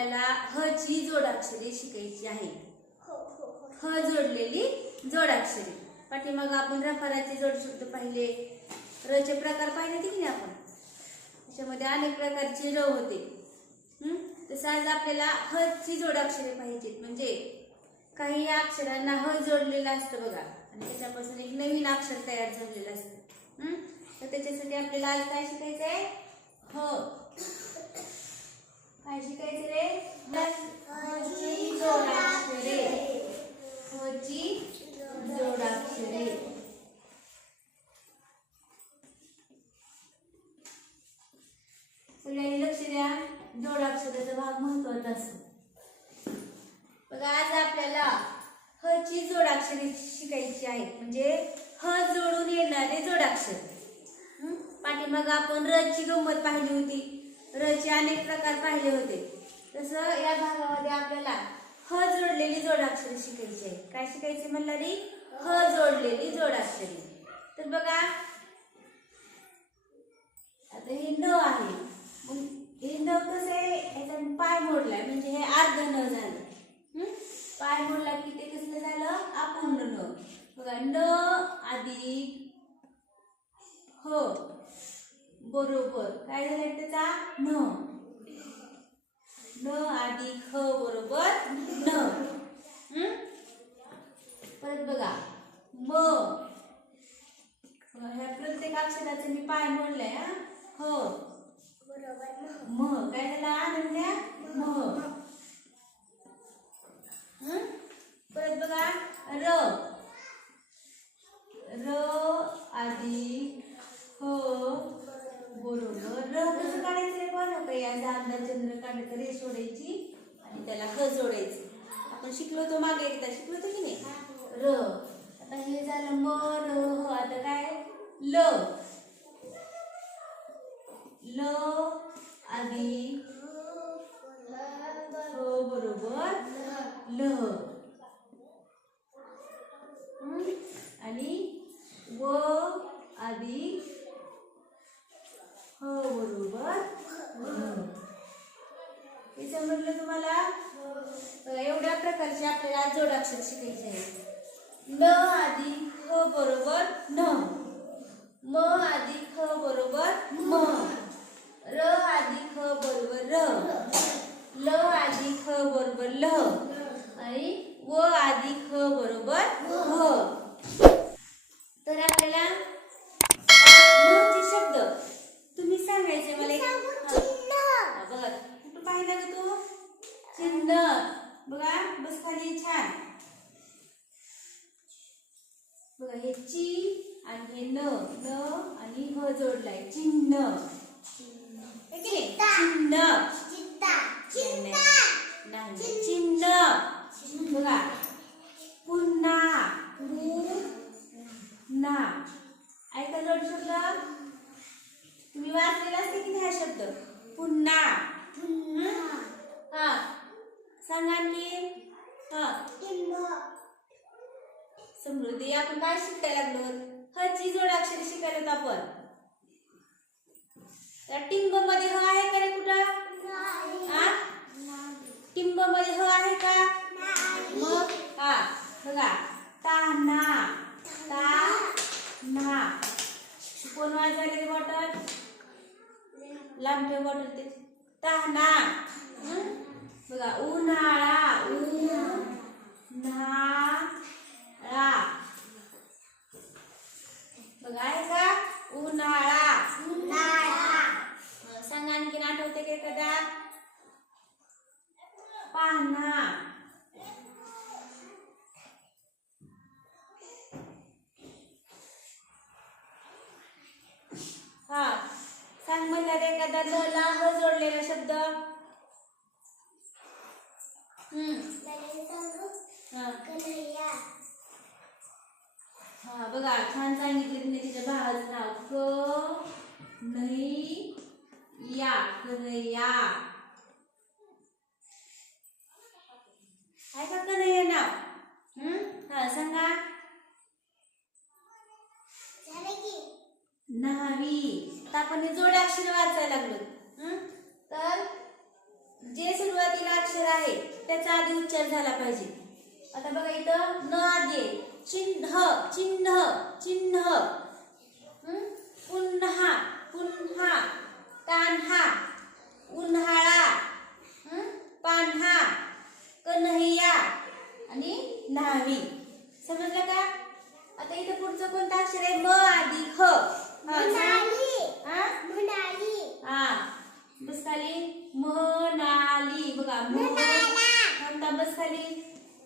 आपल्याला ह ची जोडाक्षरे शिकायची आहे हो हो हो. ह जोडलेली जोडाक्षरे. पाठीमाग आपण रफाराचे जोड शब्द पाहिले. रचे प्रकार पाहिले की नाही आपण? त्याच्यामध्ये अनेक प्रकारचे र होते? तसं आज आपल्याला ह ची जोडाक्षरे पाहिजेत. म्हणजे काही अक्षरांना ह जोडलेलं असतं बघा. आणि त्याच्यापासून एक नवीन अक्षर तयार झालेलं असतं. हम्म? तर त्याच्यासाठी आपल्याला आज काय शिकायचं आहे ह काय शिकायचं रे ह ची जोडाक्षरे ह ची जोडाक्षरे सगळ्यांनी लक्ष द्या जोडाक्षराचा भाग महत्त्वाचा असतो बघा आज आपल्याला ह ची जोडाक्षरे शिकायची आहेत म्हणजे ह जोडून येणारे जोडाक्षर हं? मग आपण र ची गंमत पाहिली होती. र चे अनेक प्रकार पाहिले होते. तसं या भागामध्ये आपल्याला ह जोडलेली जोडाक्षरे शिकायची आहे. काय शिकायचे म्हणलं रे? ह जोडलेली जोडाक्षरे. तर बघा आता हे न आहे. मग हे न कसं आहे? याचा पाय मोडलाय. म्हणजे हे अर्ध न झालं. पाय मोडला की ते कसलं झालं? अपूर्ण न. बघा न अधिक हो. बरोबर. काय झालं त्याचा न. न अधिक ह बरोबर. न? परत बघा. म. ह्या प्रत्येक अक्षराचं मी पाय मोडलाय हा? ह म. काय झाला? आनंद्या म. हं? परत बघा र र अधिक ह बरोबर र कसं काढायचं काही याचा अंदाज चंद्र काढायचं रे सोडायची आणि त्याला ह जोडायचं. आपण शिकलो होतो मागे एकदा. शिकलो होतो की नाही? र. आता हे झालं म र ह. आता काय? ल. ल अधिक हो बरोबर. ल हं? आणि व अधिक ह बरोबर ल. हे समजलं तुम्हाला एवढ्या प्रकारचे आपल्याला जोडाक्षर शिकायचे आहे न आधी ह बरोबर न. म आधी ख बरोबर म. र आधी ख बरोबर र. ल आधी ह बरोबर ल. आणि व आधी ख बरोबर व. तर आपल्याला नचे शब्द तुम्ही सांगायचे मला एक हा, बघा पाहिलं ग तू. चिन्ह बघा बस खाली छान. बघा हे ची आणि हे न न आणि ह जोडलाय. चिन्ह है की नाही? चिन्ह चित्ता नाही, नाही चिन्ह बघा पुन्हा ना ऐका जोड शब्द तुम्ही वाचलेला असते की नाही हा शब्द पुन्हा हा सांगा आणखी हा समृद्धी आपण काय शिकायला लागलो हची जोडाक्षरे शिकायला होतो आपण. टिंबमध्ये ह आहे का रे कुठं? हा? टिंबमध्ये ह आहे का? मग हा बघा. ताना ता ना कोण वाजवायला बॉटल लांब ठेव बॉटल ते. ताना हं? बघा उन्हाळा. उन्हाळा. बघा छान सांगितले तुम्ही तिच्या भावाचं नाव. क नाही या. कन्हैया आहे का कन्हैया नाव? हम्म हा सांगा. न्हावी तर आपण हे जोड अक्षर वाचायला लागलो. तर जे सुरुवातीला अक्षर आहे त्याचा आधी उच्चार झाला पाहिजे. आता बघा इथं न आधी चिन्ह चिन्ह चिन्ह. पुन्हा पुन्हा. कान्हा उन्हाळा. पान्हा. कन्हैया. आणि न्हावी. समजलं का? आता इथं पुढचं कोणतं अक्षर आहे? म आधी ह म्हणाली हा? बस खाली. म्हणाली बघा म्हणता बस खाली?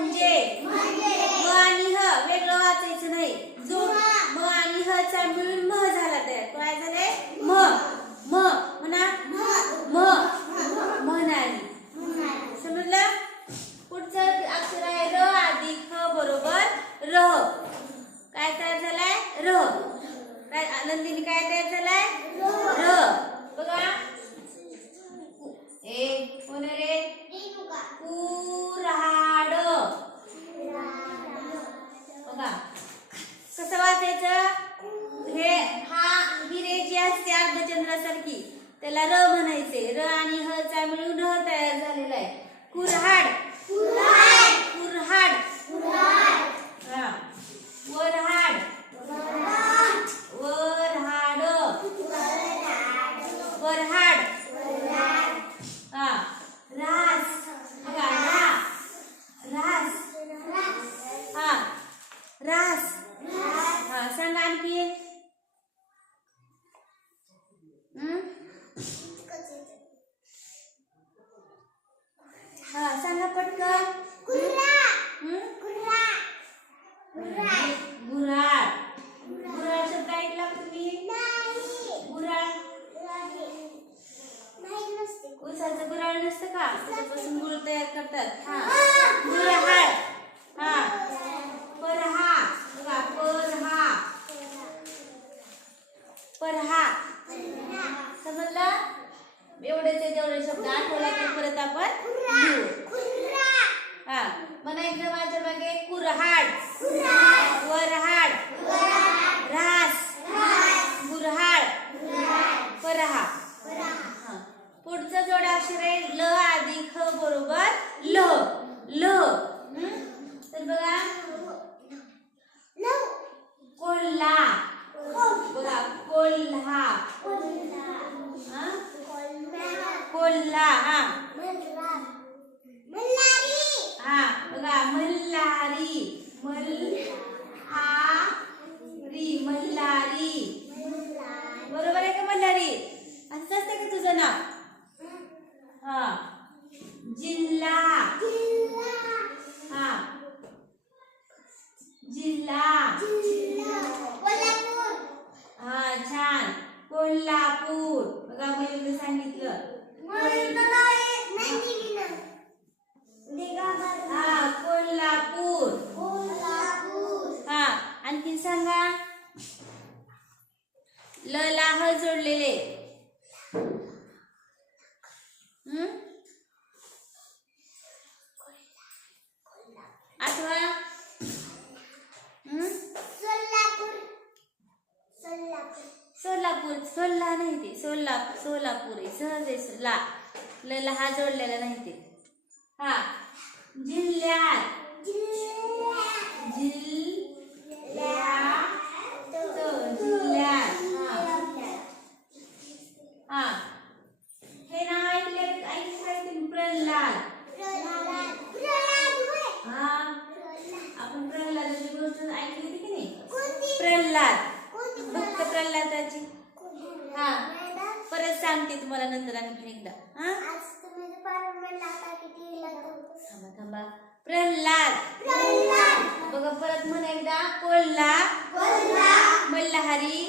म्हणजे? म्हणजे? म आणि ह वेगळं वाचायचं नाही. जो म आणि ह चा मिळून मल्हारी मल हा री मल्हारी. बरोबर आहे का मल्हारी? असं असतं का तुझं नाव? हा. जिल्हा. हा. जिल्हा. हा छान. कोल्हापूर. बघा मयूरने सांगितलं. सोलापूर सहज ला ल हा जोडलेला नाही ते. हा. जिल्ह्यात. जिल्ह्यात. जिल्ह्यात हा. हा नाव ऐकले ऐकलं काय तुम्ही प्रल्हाद. हा. आपण प्रल्हादाची गोष्ट ऐकली होती की नाही? प्रल्हाद. भक्त परत सांगते तुम्हाला नंतर आणखी एकदा. थांबा थांबा. प्रल्हाद. बघा परत म्हणा एकदा. कोल्हा. मल्हारी.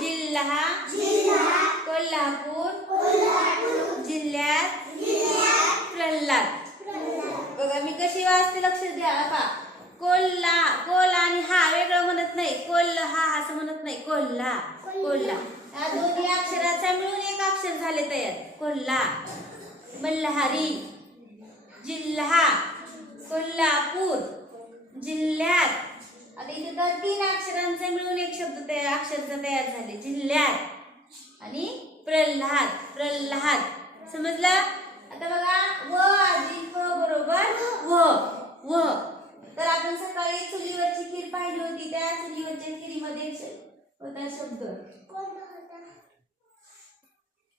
जिल्हा. कोल्हापूर. जिल्ह्यात. प्रल्हाद. बघा मी कशी वाचते लक्ष द्या का कोल्हा. कोल आणि हा वेगळं म्हणत नाही. कोल्हा हा असं म्हणत नाही. कोल्हा. कोल्हा. या दोन्ही अक्षराचा मिळून एक अक्षर झाले तयार. कोल्हा मल्हारी जिल्हा कोल्हापूर जिल्ह्यात. आता इथे तर तीन अक्षरांचे मिळून एक शब्द तयार अक्षरचा तयार झाले. जिल्ह्यात आणि प्रल्हाद प्रल्हाद. समजलं? आता बघा व अधिक व बरोबर व व. तर आपण सकाळी चुलीवरची खीर पाहिली होती. त्या चुलीवरच्या खिरीमध्ये होता शब्द.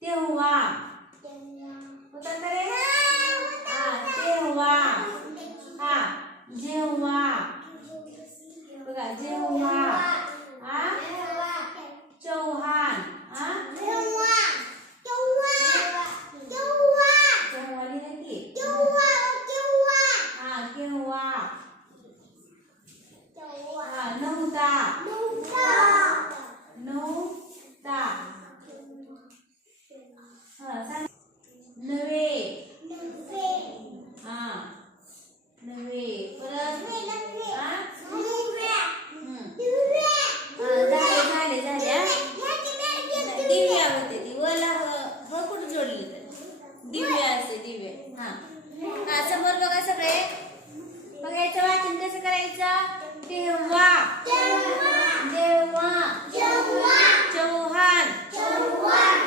तेव्हा. होता का रे? हा तेव्हा. हा जेव्हा. बघा जेव्हा हा चौहान हा तेव्हा लिहिलं की हा केव्हा हा नव्हता नव्हता हा सांग नव्हे हा नव्हे परत हा हम्म. हा, झाले झाले झाले हा दिव्या होते ती वला ह ह कुठं जोडली तर दिव्या असते दिव्य. हा. हा समोर बघा सगळे. बघायचं वाचन कसं करायचं? तेव्हा. जेव्हा चौहान.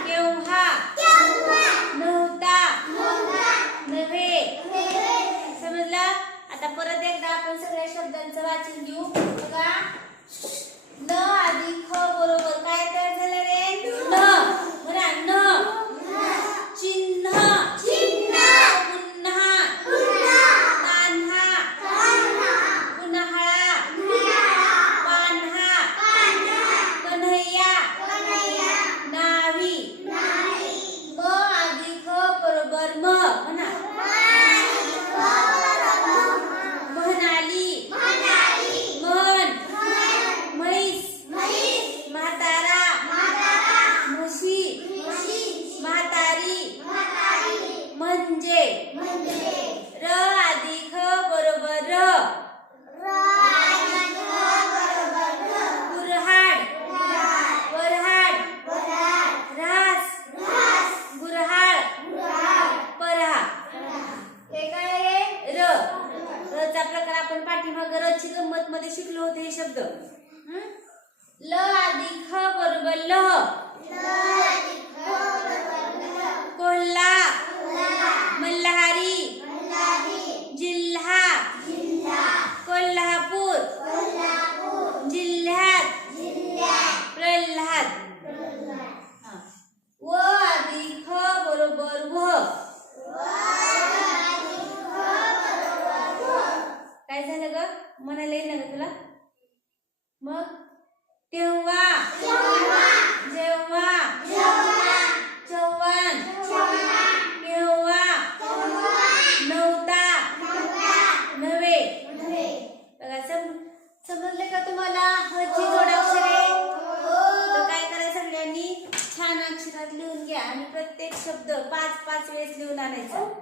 केव्हा नव्हता. नव्हे. समजलं? आता परत एकदा आपण सगळ्या शब्दांचं वाचन घेऊ. बघा. न आधी ख बरोबर काय तयार झालं रे न म्हणा न चिन्ह पुन्हा कान्हा पुन्हाळा पान्हा कन्हैया नावी म अधिक ख बरोबर म म्हणा म्हणाली मन म्हैस म्हातारा म्हशी म्हातारी म्हणजे र अधिक ख बरोबर र कुऱ्हाड वऱ्हाड रास गुऱ्हाळ परा हे काय आहे र रचा प्रकार आपण पाठीमाग रची गंमत मध्ये शिकलो होते हे शब्द? ल अधिक ख बरोबर लह कोल्हा. मल्हारी. जिल्हा. कोल्हापूर. जिल्ह्यात. प्रल्हाद. व अधिक ख बरोबर व. काय झालं ग? म्हणायला येईल ना ग तुला? मग? तेव्हा? जेव्हा? चव्हाण? केव्हा नव्हता नव्हे? बघा सम समजले का तुम्हाला? हची जोडाक्षर तर काय करा सगळ्यांनी छान अक्षरात लिहून घ्या आणि प्रत्येक शब्द पाच पाच वेळेस लिहून आणायचा.